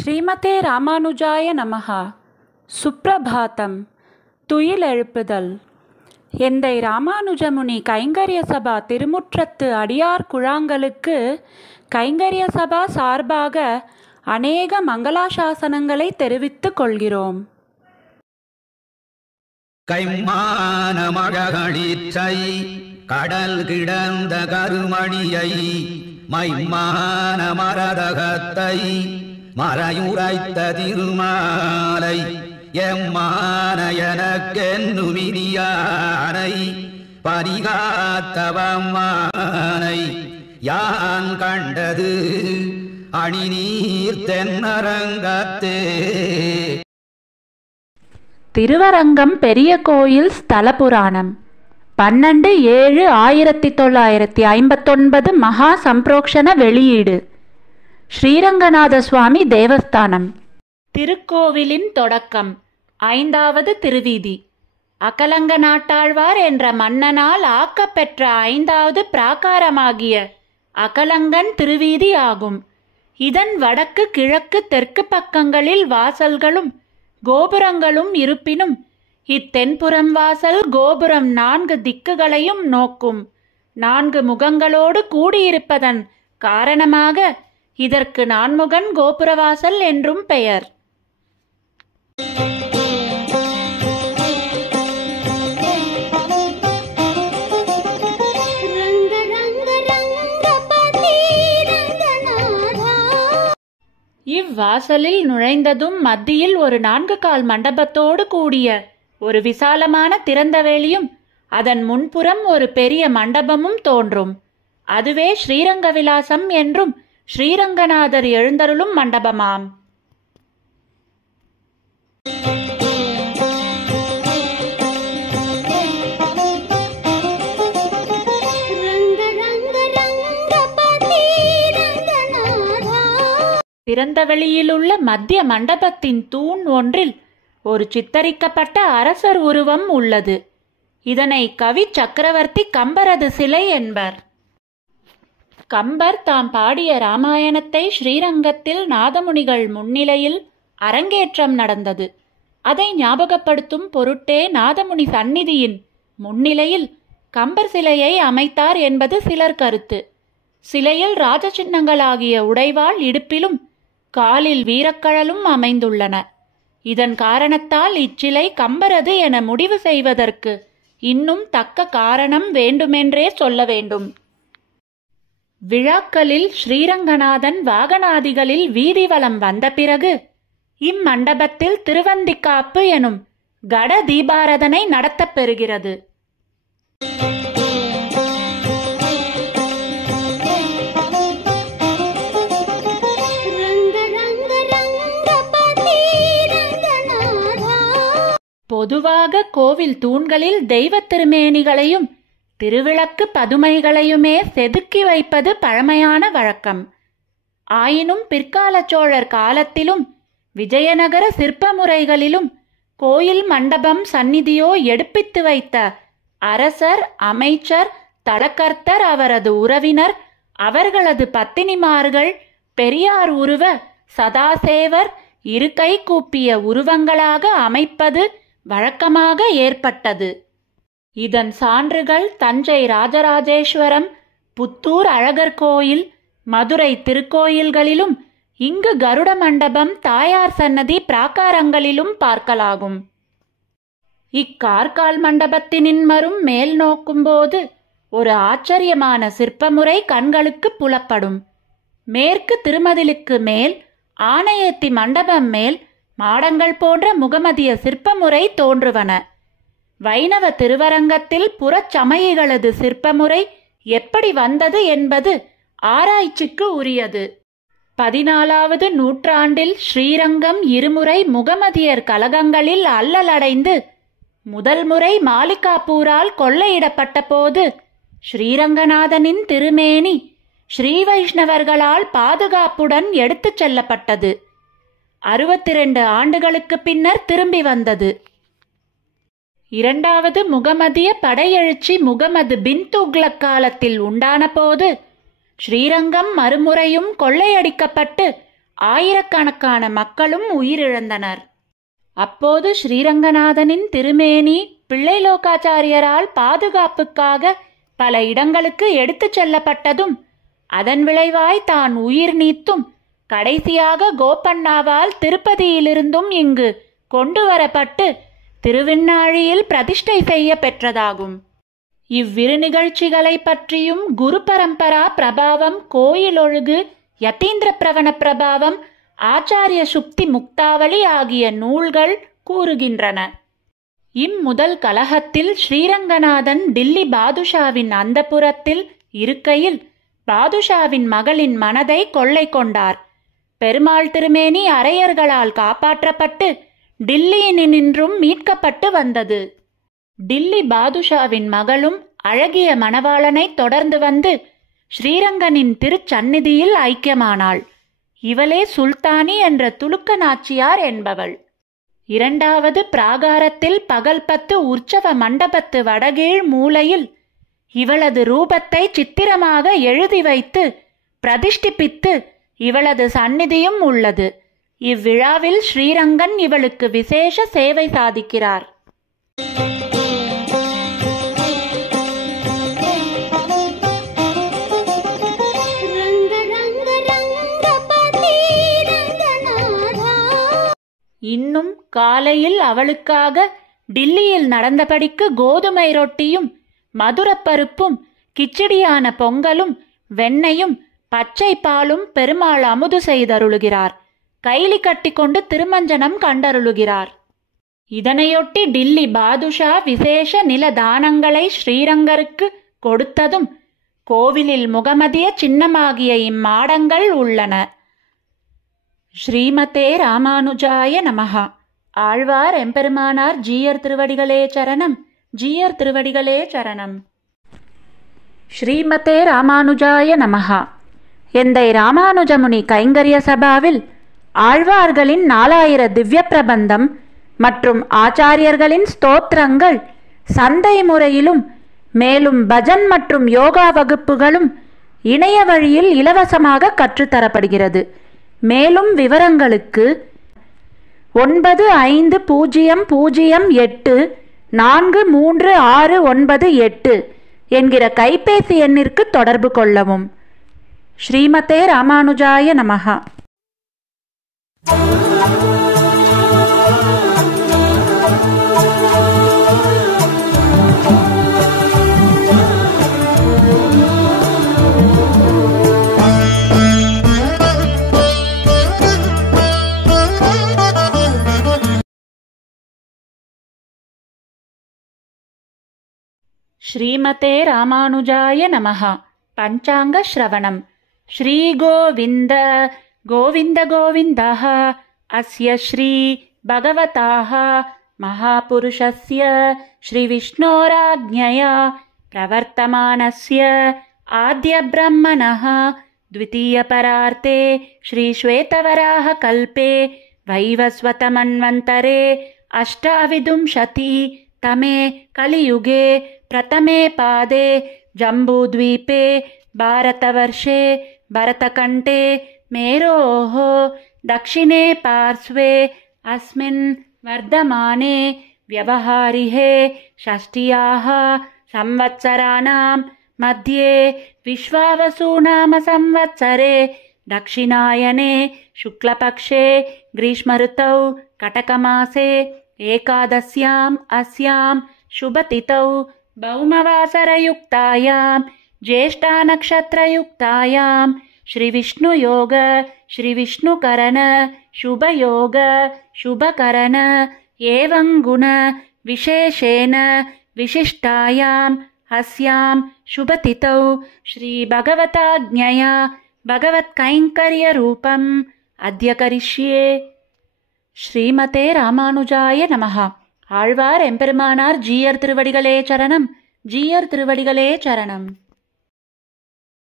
ஸ்ரீமதே ராமானுஜாய நமஹ. சுப்ரபாதம். துயிலெழுப்புதல். எந்தை ராமானுஜமுனி கைங்கரிய சபா திருமுற்றத்து அடியார் குழாங்களுக்கு கைங்கரிய சபா சார்பாக அநேக மங்களாசாசனங்களை தெரிவித்துக் கொள்கிறோம். கைமான மழகளிற்றை கடல் கிடந்த கருமணியை மைமான மரதகத்தை மறையுரைத்த திருமாலை எம்மான எனக்கென்னுமிரியானை பரிகாத்தவம்மானை யான் கண்டது அணிநீர் தென்னரங்கத்தே. திருவரங்கம் பெரிய கோயில் ஸ்தல புராணம் 12/7/1959 மகா சம்பிரோக்ஷண வெளியீடு. ஸ்ரீரங்கநாத சுவாமி தேவஸ்தானம். திருக்கோவிலின் தொடக்கம். 5வது திருவீதி. அகலங்க நாட்டாழ்வார் என்ற மன்னனால் ஆக்கப்பெற்ற 5வது பிராகாரமாகிய அகலங்கன் திருவீதி ஆகும். இதன் வடக்கு கிழக்கு தெற்கு பக்கங்களில் வாசல்களும் கோபுரங்களும் இருப்பினும் இத்தென்புறம் வாசல் கோபுரம் 4 திக்குகளையும் நோக்கும் 4 முகங்களோடு கூடியிருப்பதன் காரணமாக இதற்கு நான்முகன் கோபுரவாசல் என்றும் பெயர். இவ்வாசலில் நுழைந்ததும் மத்தியில் ஒரு 4 கால் மண்டபத்தோடு கூடிய ஒரு விசாலமான திறந்த வெளியும் அதன் முன்புறம் ஒரு பெரிய மண்டபமும் தோன்றும். அதுவே ஸ்ரீரங்க விலாசம் என்றும் ஸ்ரீரங்கநாதர் எழுந்தருளும் மண்டபமாம். திறந்தவெளியிலுள்ள மத்திய மண்டபத்தின் தூண் ஒன்றில் ஒரு சித்தரிக்கப்பட்ட அரசர் உருவம் உள்ளது. இதனை கவி சக்கரவர்த்தி கம்பரது சிலை என்பர். கம்பர் தாம் பாடிய இராமாயணத்தை ஸ்ரீரங்கத்தில் நாதமுனிகள் முன்னிலையில் அரங்கேற்றம் நடந்தது. அதை ஞாபகப்படுத்தும் பொருட்டே நாதமுனி சந்நிதியின் முன்னிலையில் கம்பர் சிலையை அமைத்தார் என்பது சிலர் கருத்து. சிலையில் ராஜசின்னங்களாகிய உடைவாள் இடுப்பிலும் காலில் வீரக்கழலும் அமைந்துள்ளன. இதன் காரணத்தால் இச்சிலை கம்பரது என முடிவு செய்வதற்கு இன்னும் தக்க காரணம் வேண்டுமென்றே சொல்ல வேண்டும். விழாக்களில் ஸ்ரீரங்கநாதன் வாகனாதிகளில் வீதி வலம் வந்த பிறகு இம்மண்டபத்தில் திருவந்திக்காப்பு எனும் கட தீபாரதனை நடத்தப் பெறுகிறது. பொதுவாக கோவில் தூண்களில் தெய்வ திருமேனிகளையும் திருவிளக்கு பதுமைகளையுமே செதுக்கி வைப்பது பழமையான வழக்கம். ஆயினும் பிற்கால சோழர் காலத்திலும் விஜயநகர சிற்ப முறைகளிலும் கோயில் மண்டபம் சந்நிதியோ எடுப்பித்து வைத்த அரசர், அமைச்சர், தலக்கர்த்தர், அவரது உறவினர், அவர்களது பத்தினிமார்கள், பெரியார் உருவ சதாசேவர் இருக்கை கூப்பிய உருவங்களாக அமைப்பது வழக்கமாக ஏற்பட்டது. இதன் சான்றுகள் தஞ்சை ராஜராஜேஸ்வரம், புத்தூர் அழகர் கோயில், மதுரை திருக்கோயில்களிலும் இங்கு கருட மண்டபம், தாயார் சன்னதி பிராகாரங்களிலும் பார்க்கலாகும். இக்கார்கால் மண்டபத்தினின் மரும் மேல் நோக்கும்போது ஒரு ஆச்சரியமான சிற்பமுறை கண்களுக்கு புலப்படும். மேற்கு திருமதிலுக்கு மேல் ஆணையத்தி மண்டபம் மேல் மாடங்கள் போன்ற முகமதிய சிற்பமுறை தோன்றுவன. வைணவ திருவரங்கத்தில் புறச்சமயிகளது சிற்பமுறை எப்படி வந்தது என்பது ஆராய்ச்சிக்கு உரியது. 14வது நூற்றாண்டில் ஸ்ரீரங்கம் இருமுறை முகமதியர் கலகங்களில் அல்லலடைந்து முதல் முறை மாலிகாப்பூரால் கொள்ளையிடப்பட்ட போது ஸ்ரீரங்கநாதனின் திருமேனி ஸ்ரீ வைஷ்ணவர்களால் பாதுகாப்புடன் எடுத்துச் செல்லப்பட்டது. 62 ஆண்டுகளுக்கு பின்னர் திரும்பி வந்தது. 2வது முகமதிய படையெழுச்சி முகமது பின் துக்ளக் காலத்தில் உண்டான போது ஸ்ரீரங்கம் மறுமுறையும் கொள்ளையடிக்கப்பட்டு ஆயிரக்கணக்கான மக்களும் உயிரிழந்தனர். அப்போது ஸ்ரீரங்கநாதனின் திருமேனி பிள்ளைலோகாச்சாரியரால் பாதுகாப்புக்காக பல இடங்களுக்கு எடுத்துச் செல்லப்பட்டதும், அதன் விளைவாய் தான் உயிர் நீத்தும் கடைசியாக கோப்பண்ணாவால் திருப்பதியிலிருந்தும் இங்கு கொண்டு வரப்பட்டு திருவிண்ணாழியில் பிரதிஷ்டை செய்ய பெற்றதாகும். இவ்விரு நிகழ்ச்சிகளை பற்றியும் குரு பரம்பரா பிரபாவம், கோயிலொழுகு, யதீந்திர பிரவண பிரபாவம், ஆச்சாரிய சுக்தி முக்தாவளி ஆகிய நூல்கள் கூறுகின்றன. இம்முதல் கலகத்தில் ஸ்ரீரங்கநாதன் டில்லி பாதுஷாவின் அந்தப்புரத்தில் இருக்கையில் பாதுஷாவின் மகளின் மனதை கொள்ளை கொண்டார். பெருமாள் திருமேனி அரையர்களால் காப்பாற்றப்பட்டு டில்லியினின்றும் மீட்கப்பட்டு வந்தது. டில்லி பாதுஷாவின் மகளும் அழகிய மணவாளனை தொடர்ந்து வந்து ஸ்ரீரங்கனின் திருச்சந்நிதியில் ஐக்கியமானாள். இவளே சுல்தானி என்ற துலுக்க நாச்சியார் என்பவள். இரண்டாவது பிராகாரத்தில் பகல் 10 உற்சவ மண்டபத்து வடகீழ் மூலையில் இவளது ரூபத்தை சித்திரமாக எழுதி வைத்து பிரதிஷ்டிப்பித்து இவளது சந்நிதியும் உள்ளது. இவ்விழாவில் ஸ்ரீரங்கன் இவளுக்கு விசேஷ சேவை சாதிக்கிறார். இன்னும் காலையில் அவளுக்காக டில்லியில் நடந்தபடிக்கு கோதுமை ரொட்டியும் மதுரப்பருப்பும் கிச்சடியான பொங்கலும் வெண்ணையும் பச்சை பாலும் பெருமாள் அமுது செய்தருளுகிறார். கைலி கட்டி கொண்டு திருமஞ்சனம் கண்டருளுகிறார். இதனையொட்டி டில்லி பாதுஷா விசேஷ நில தானங்களை ஸ்ரீரங்கருக்கு கொடுத்ததும் கோவிலில் முகமதிய சின்னமாகிய இம்மாடங்கள் உள்ளன. ஸ்ரீமதே ராமானுஜாய நமஹா. ஆழ்வார் எம்பெருமானார் ஜீயர் திருவடிகளே சரணம். ஜீயர் திருவடிகளே சரணம். ஸ்ரீமதே ராமானுஜாய நமஹா. எந்தை ராமானுஜமுனி கைங்கரிய சபாவில் ஆழ்வார்களின் 4000 திவ்ய பிரபந்தம் மற்றும் ஆச்சாரியர்களின் ஸ்தோத்திரங்கள் சந்தை முறையிலும் மேலும் பஜன் மற்றும் யோகா வகுப்புகளும் இணைய வழியில் இலவசமாக கற்றுத்தரப்படுகிறது. மேலும் விவரங்களுக்கு 9508436698 என்கிற கைபேசி எண்ணிற்கு தொடர்பு கொள்ளவும். ஸ்ரீமதே ராமானுஜாய நமஹா. ஸ்ரீமதே ராமானுஜாய நமஹா. பஞ்சாங்க ஸ்ரவணம். ஸ்ரீ கோவிந்த கோவிந்த கோவிந்தः அஸ்ய ஸ்ரீ பகவதாः மகாபுருஷஸ்ய ஸ்ரீ விஷ்ணோராஜ்ஞயா பிரவர்த்தமானஸ்ய ஆத்ய பிரம்மணः द्वितीय परार्ते श्री श्वेतवराह कल्पे वैवस्वतमन्वन्तरे अष्टाविंशति तमे कलियुगे प्रथमे पादे जम्बूद्वीपे भारतवर्षे भरतकण्ठे मेरोः दक्षिणे पार्श्वे अस्मिन् वर्धमाने व्यवहारिहे षष्ट्याः संवत्सराणां मध्ये विश्वावसुनाम संवत्सरे दक्षिणायने शुक्लपक्षे ग्रीष्मऋतौ कटकमासे एकादश्याम् अस्यां शुभतिथौ भौमवासरयुक्तायां ज्येष्ठानक्षत्रयुक्तायां श्रीविष्णुयोग श्रीविष्णुकरण शुभयोग शुभकरण एवं गुण विशेषेण विशिष्टायाम् अस्यां शुभतिथौ श्रीभगवताज्ञया भगवत्कैङ्कर्यरूपम् अद्य करिष्ये. ஸ்ரீமதே ராமானுஜாய நமஹா. ஆழ்வார் எம்பெருமானார் ஜீயர் திருவடிகளே சரணம். ஜீயர் திருவடிகளே சரணம்.